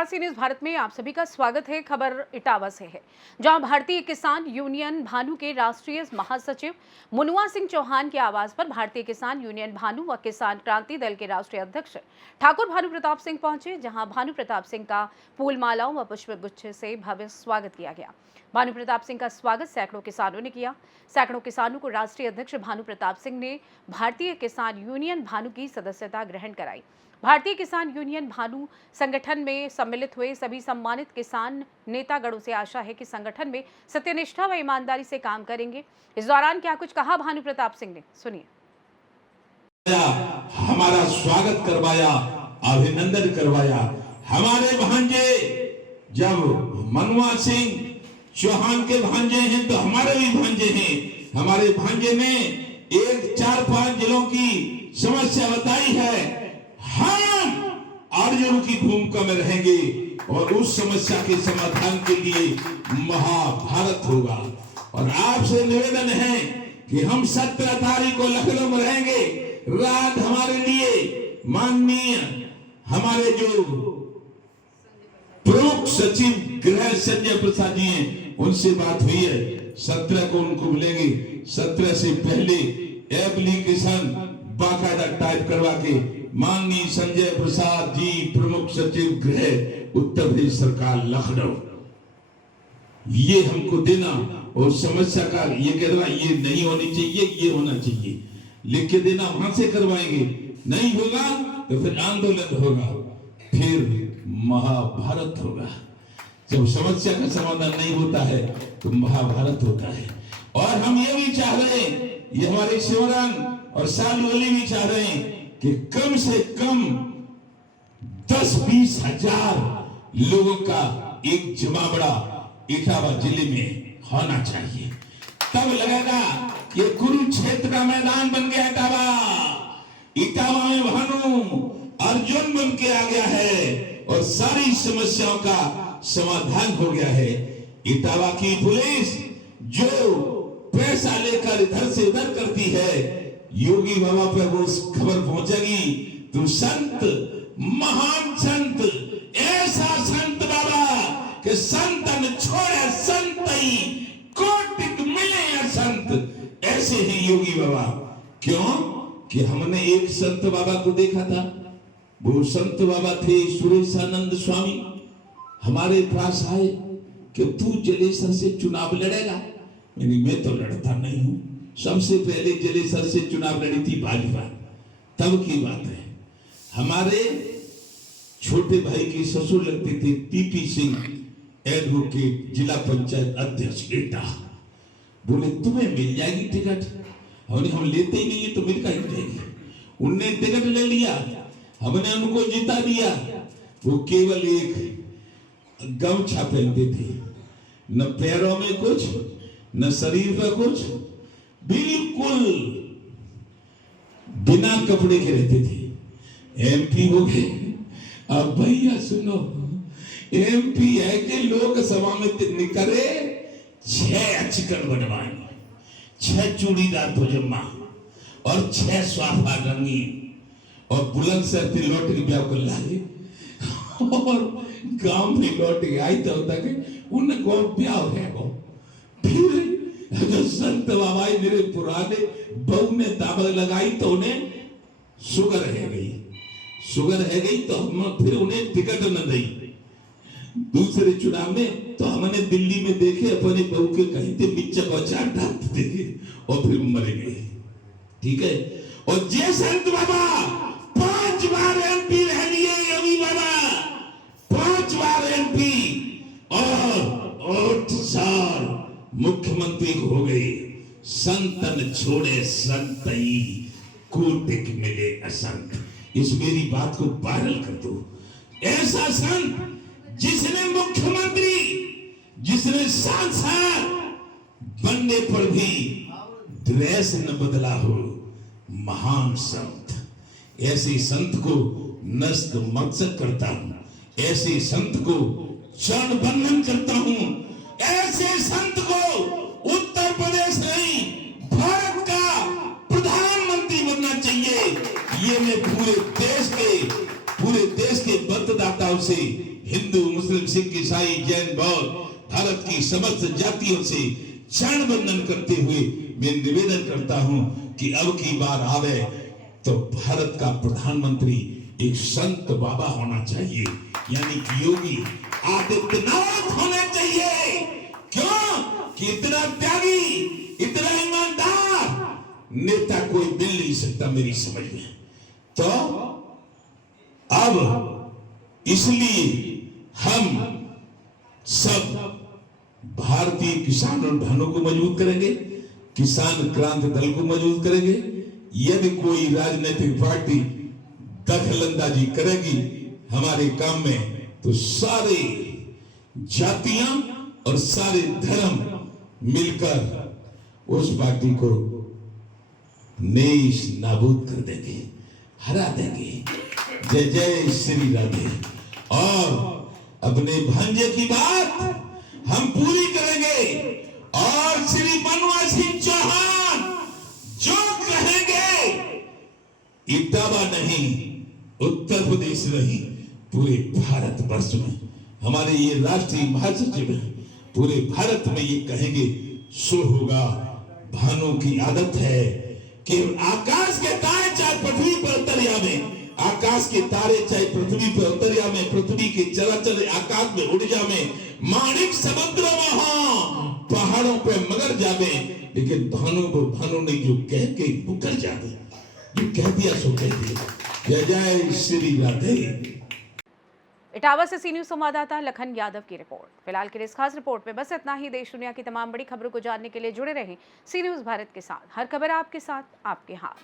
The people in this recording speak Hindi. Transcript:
नमस्कार। सी न्यूज़ भारत में आप सभी का स्वागत है। खबर इटावा से है, जहां भारतीय किसान यूनियन भानु के राष्ट्रीय महासचिव मुनुआ सिंह चौहान के आवास पर भारतीय किसान यूनियन भानु व किसान क्रांति दल के राष्ट्रीय अध्यक्ष ठाकुर भानु प्रताप सिंह पहुंचे, जहां भानु प्रताप सिंह का फूल मालाओं व पुष्प गुच्छे से भव्य स्वागत किया गया। भानु प्रताप सिंह का स्वागत सैकड़ों किसानों ने किया। सैकड़ों किसानों को राष्ट्रीय अध्यक्ष भानु प्रताप सिंह ने भारतीय किसान यूनियन भानु की सदस्यता ग्रहण कराई। भारतीय किसान यूनियन भानु संगठन में सम्मिलित हुए सभी सम्मानित किसान नेतागणों से आशा है कि संगठन में सत्यनिष्ठा व ईमानदारी से काम करेंगे। इस दौरान क्या कुछ कहा भानु प्रताप सिंह ने, सुनिए। हमारा स्वागत करवाया, अभिनंदन करवाया। हमारे भांजे जब मुनुआ सिंह चौहान के भांजे हैं तो हमारे भी भांजे हैं। हमारे भांजे ने एक 4-5 जिलों की समस्या बताई है। हम अर्जुन की भूमिका में रहेंगे और उस समस्या के समाधान के लिए महाभारत होगा। और आपसे निवेदन है कि हम 17 तारीख को लखनऊ में रहेंगे। रात हमारे लिए माननीय हमारे जो प्रमुख सचिव गृह संजय प्रसाद जी हैं, उनसे बात हुई है। 17 को उनको मिलेंगे। 17 से पहले एप्लीकेशन बाकायदा टाइप करवा के माननीय संजय प्रसाद जी, प्रमुख सचिव गृह उत्तर प्रदेश सरकार लखनऊ, ये हमको देना। और समस्या का ये कह रहा, ये नहीं होनी चाहिए, ये होना चाहिए, लिख के देना। वहां से करवाएंगे, नहीं होगा तो फिर आंदोलन होगा, फिर महाभारत होगा। जब समस्या का समाधान नहीं होता है तो महाभारत होता है। और हम ये भी चाह रहे हैं, ये हमारे शिवरान और सालवली भी चाह रहे हैं कि कम से कम 10-20 हजार लोगों का एक जमावड़ा इटावा जिले में होना चाहिए। तब लगेगा ये कुरुक्षेत्र का मैदान बन गया। इटावा में भानु अर्जुन बन के आ गया है और सारी समस्याओं का समाधान हो गया है। इटावा की पुलिस जो पैसा लेकर इधर से उधर करती है, योगी बाबा पर वो खबर पहुंचेगी तो संत, महान संत, ऐसा संत बाबा कि संतन छोड़े संतई कोटिक मिले या संत, ऐसे ही योगी बाबा। क्यों कि हमने एक संत बाबा को देखा था। वो संत बाबा थे सुरेशानंद स्वामी। हमारे पास आए कि तू जलेसर से चुनाव लड़ेगा। मैं तो लड़ता नहीं हूं। सबसे पहले जलेसर से चुनाव लड़ी थी भाजपा, तब की बात है। हमारे छोटे भाई की ससुर लगते थे पीपी सिंह, एडवोकेट, जिला पंचायत अध्यक्ष बेटा। बोले तुम्हें मिल जाएगी टिकट। हम लेते ही नहीं है तो मिल कहीं जाएगी। उनने टिकट ले लिया, हमने उनको जिता दिया। वो केवल एक गमछा पहनते थे, न पैरों में कुछ, न शरीर पर कुछ, बिल्कुल बिना कपड़े के रहते थे। एमपी हो गए। अब भैया सुनो, एमपी है कि लोकसभा में निकले 6 अचकन बनवाए, 6 चूड़ीदार पजामा और 6 स्वाफा रंगीन और बुलंदशहर से लौट के ब्याह कर लाए। और गांव में लौट के आई तो होता कि उनको ब्याह है। वो फिर संत बाबा मेरे पुराने बहू ने दावत लगाई तो उन्हें शुगर है गई तो हम फिर उन्हें टिकट न दी। दूसरे चुनाव में तो हमने दिल्ली में देखे अपने बहू के कहीं थे मिर्चा अचार डालते थे और फिर मर गए। ठीक है। और जे संत बाबा 5 बार एमपी रह लिए, योगी बाबा 5 बार एमपी और 8 साल मुख्यमंत्री हो गए। संतन छोड़े संतई कोटिक मिले असंत। इस मेरी बात को वायरल कर दो। ऐसा संत जिसने मुख्यमंत्री, जिसने सांसद बनने पर भी ड्रेस न बदला हो, महान संत। ऐसे संत को नस्त मकसद करता हूं। ऐसे संत को चरण बंधन करता हूं। ऐसे संत को उत्तर प्रदेश नहीं, भारत का प्रधानमंत्री बनना चाहिए। ये मैं पूरे देश के मतदाताओं से हिंदू, मुस्लिम, सिख, ईसाई, जैन, बौद्ध भारत की समस्त जातियों से चरण वंदन करते हुए मैं निवेदन करता हूं कि अब की बार आवे तो भारत का प्रधानमंत्री एक संत बाबा होना चाहिए, यानी कि योगी आदित्यनाथ होना चाहिए। क्यों कि इतना त्यागी, इतना ईमानदार नेता कोई मिल नहीं सकता मेरी समझ में। तो अब इसलिए हम सब भारतीय किसान और भाइयों को मजबूत करेंगे, किसान क्रांति दल को मजबूत करेंगे। यदि कोई राजनीतिक पार्टी दखलंदाजी करेगी हमारे काम में तो सारे जातियां और सारे धर्म मिलकर उस पार्टी को नेश नाबूद कर देंगे, हरा देंगे। जय जय श्री राधे। और अपने भांजे की बात हम पूरी करेंगे और श्री मनोहर सिंह चौहान जो कहेंगे, इटावा नहीं, उत्तर प्रदेश नहीं, पूरे भारत वर्ष में हमारे ये राष्ट्रीय महासचिव हैं, पूरे भारत में ये कहेंगे सो होगा। भानु की आदत है कि आकाश के तारे चाहे पृथ्वी पर उतर आवे, आकाश के तारे चाहे पृथ्वी पर उतर आवे, पृथ्वी के चराचर आकाश में उड़ जावे, माणिक समुद्र में हो, पहाड़ों पे मगर जावे, लेकिन भानु को भानु ने जो कह के मुकर जावे, जो कह दिया सो कह दिया। जय जय श्री राधे। इटावा से सी न्यूज संवाददाता लखन यादव की रिपोर्ट। फिलहाल के लिए इस खास रिपोर्ट में बस इतना ही। देश दुनिया की तमाम बड़ी खबरों को जानने के लिए जुड़े रहें सी न्यूज भारत के साथ। हर खबर आपके साथ, आपके हाथ।